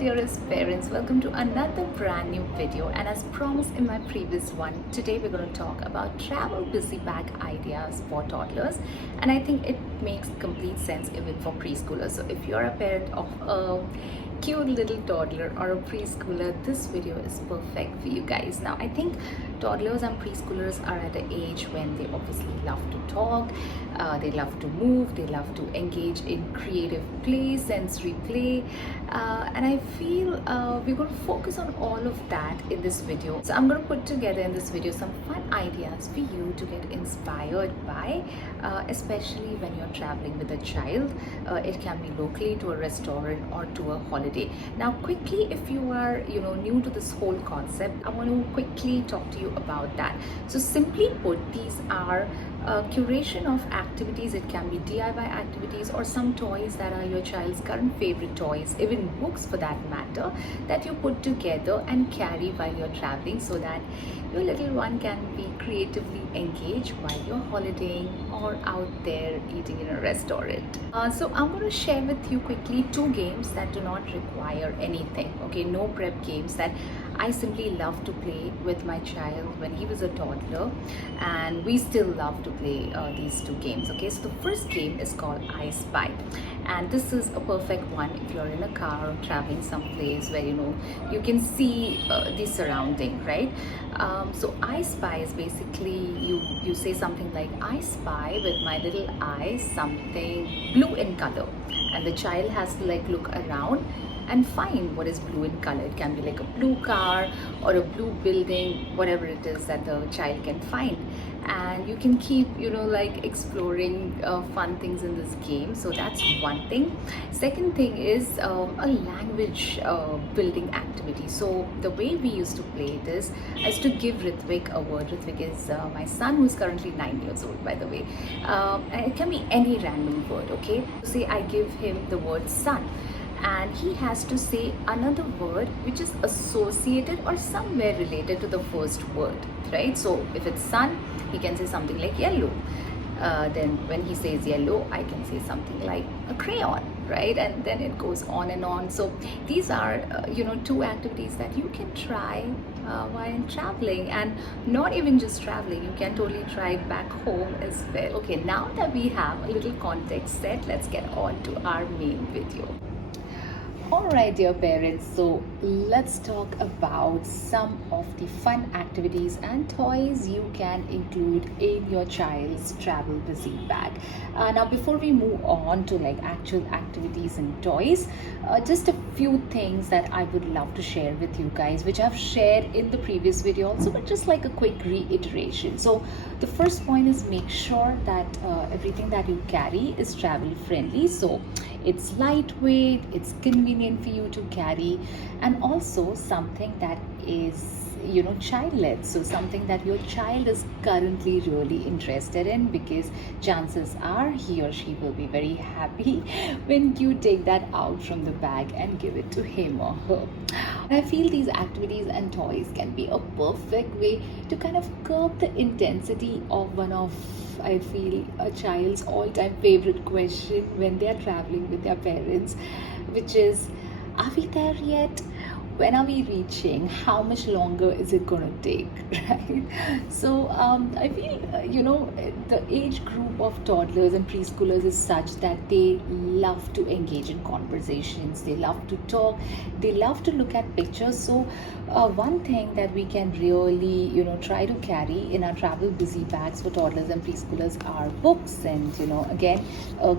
dearest parents, welcome to another brand new video, and as promised in my previous one, today we're going to talk about travel busy bag ideas for toddlers. And I think it makes complete sense even for preschoolers. So if you're a parent of a cute little toddler or a preschooler, this video is perfect for you guys. Now I think toddlers and preschoolers are at an age when they obviously love to talk, they love to move, they love to engage in creative play, sensory play, and I feel we're going to focus on all of that in this video. So I'm going to put together in this video some fun ideas for you to get inspired by, especially when you're traveling with a child. It can be locally, to a restaurant, or to a holiday. Now quickly, if you are new to this whole concept, I want to quickly talk to you about that. So simply put, these are curation of activities. It can be DIY activities or some toys that are your child's current favorite toys, even books for that matter, that you put together and carry while you're traveling, so that your little one can be creatively engaged while you're holidaying or out there eating in a restaurant. So I'm going to share with you quickly 2 games that do not require anything. Okay, no prep games that I simply love to play with my child when he was a toddler, and we still love to play these 2 games. Okay, so the first game is called I Spy, and this is a perfect one if you're in a car or traveling someplace where you can see the surrounding, right? So I Spy is basically you say something like, I spy with my little eyes something blue in color, and the child has to look around and find what is blue in color. It can be like a blue car or a blue building, whatever it is that the child can find. And you can keep exploring fun things in this game. So that's one thing. Second thing is a language building activity. So the way we used to play it is to give Ritvik a word. Ritvik is my son, who's currently 9 years old, by the way. And it can be any random word. Okay, say I give him the word sun, and he has to say another word which is associated or somewhere related to the first word, right? So if it's sun, he can say something like yellow. Then when he says yellow, I can say something like a crayon, right? And then it goes on and on. So these are 2 activities that you can try while traveling, and not even just traveling, you can totally try it back home as well. Okay, now that we have a little context set, let's get on to our main video. Alright, dear parents, so let's talk about some of the fun activities and toys you can include in your child's travel busy bag. Now before we move on to actual activities and toys, just a few things that I would love to share with you guys, which I've shared in the previous video also, but just like a quick reiteration. So the first point is, make sure that everything that you carry is travel friendly. So it's lightweight, it's convenient for you to carry, and also something that is child-led. So something that your child is currently really interested in, because chances are he or she will be very happy when you take that out from the bag and give it to him or her. I feel these activities and toys can be a perfect way to kind of curb the intensity of one of, I feel, a child's all-time favorite question when they are traveling with their parents, which is, are we there yet? When are we reaching? How much longer is it going to take, right? So I feel, the age group of toddlers and preschoolers is such that they love to engage in conversations. They love to talk. They love to look at pictures. So one thing that we can really, try to carry in our travel busy bags for toddlers and preschoolers are books. And, again,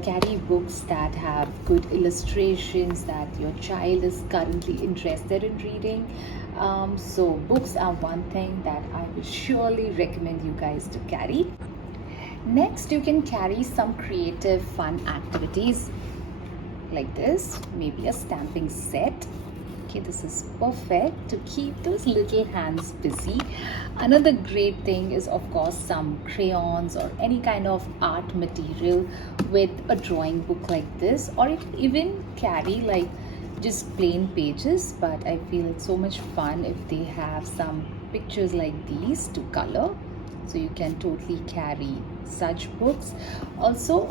carry books that have good illustrations that your child is currently interested in reading. So books are one thing that I would surely recommend you guys to carry. Next, you can carry some creative fun activities like this, maybe a stamping set. Okay, this is perfect to keep those little hands busy. Another great thing is, of course, some crayons or any kind of art material with a drawing book like this, or you can even carry just plain pages, but I feel it's so much fun if they have some pictures like these to color. so you can totally carry such books. Also,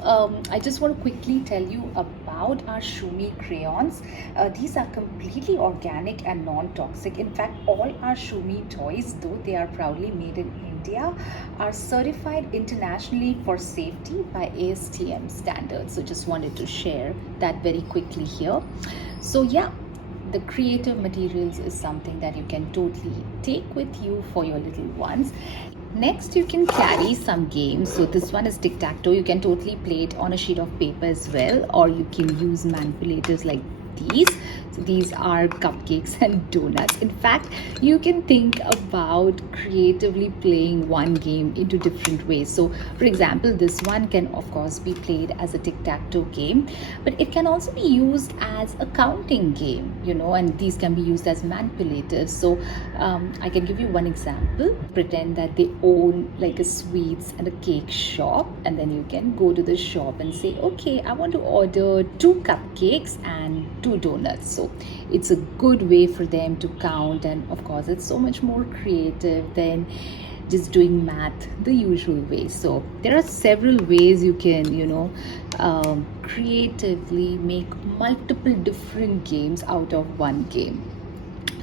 I just want to quickly tell you about our Shumee crayons. These are completely organic and non-toxic. In fact, all our Shumee toys, though they are proudly made in India, are certified internationally for safety by ASTM standards. So just wanted to share that very quickly here. So yeah, the creative materials is something that you can totally take with you for your little ones. Next, you can carry some games. So this one is tic-tac-toe. You can totally play it on a sheet of paper as well, or you can use manipulators like these. So these are cupcakes and donuts. In fact, you can think about creatively playing one game into different ways. So for example, this one can of course be played as a tic-tac-toe game, but it can also be used as a counting game, you know, and these can be used as manipulators. So I can give you one example. Pretend that they own like a sweets and a cake shop, and then you can go to the shop and say, okay, I want to order 2 cupcakes and 2 donuts. So it's a good way for them to count, and of course it's so much more creative than just doing math the usual way. So there are several ways you can, you know, creatively make multiple different games out of one game.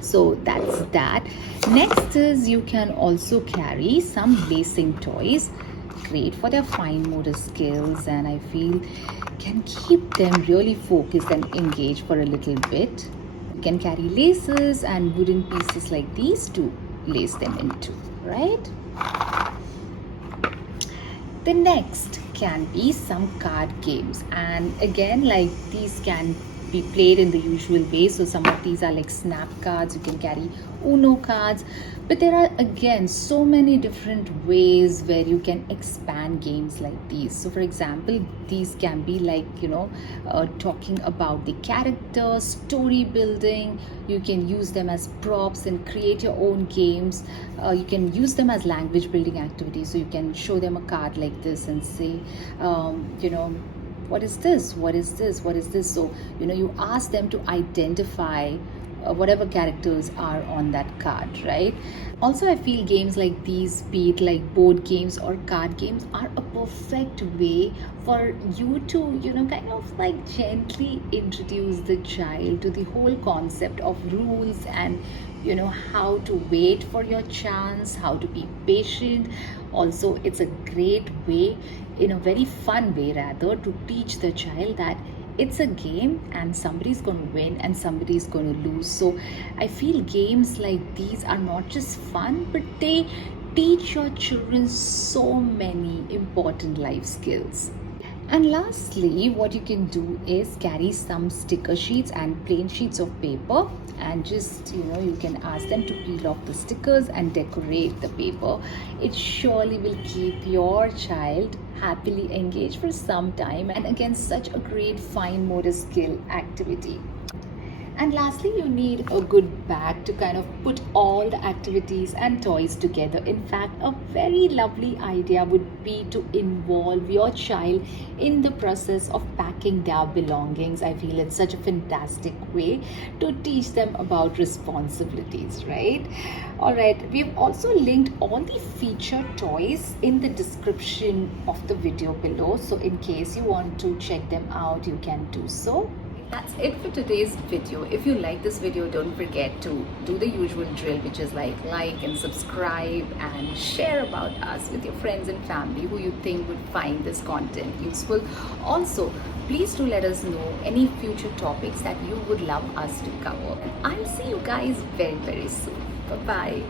So that's that. Next is you can also carry some lacing toys. Great for their fine motor skills, and I feel can keep them really focused and engaged for a little bit. You can carry laces and wooden pieces like these to lace them into, right? The next can be some card games, and again, like these can be played in the usual way. So some of these are like snap cards. You can carry Uno cards, but there are again so many different ways where you can expand games like these. So for example, these can be like, you know, talking about the character, story building. You can use them as props and create your own games. You can use them as language building activities. So you can show them a card like this and say, you know, what is this? What is this? What is this? So, you know, you ask them to identify whatever characters are on that card, right? Also, I feel games like these, be it like board games or card games, are a perfect way for you to, you know, kind of like gently introduce the child to the whole concept of rules and, you know, how to wait for your chance, how to be patient. Also, it's a great way, in a very fun way rather, to teach the child that it's a game and somebody's going to win and somebody's going to lose. So I feel games like these are not just fun, but they teach your children so many important life skills. And lastly, what you can do is carry some sticker sheets and plain sheets of paper, and just, you know, you can ask them to peel off the stickers and decorate the paper. It surely will keep your child happily engaged for some time, and again, such a great fine motor skill activity. And lastly, you need a good bag to kind of put all the activities and toys together. In fact, a very lovely idea would be to involve your child in the process of packing their belongings. I feel it's such a fantastic way to teach them about responsibilities, right? All right, we've also linked all the featured toys in the description of the video below. So in case you want to check them out, you can do so. That's it for today's video. If you like this video, don't forget to do the usual drill, which is like and subscribe and share about us with your friends and family who you think would find this content useful. Also, please do let us know any future topics that you would love us to cover. And I'll see you guys very, very soon. Bye-bye.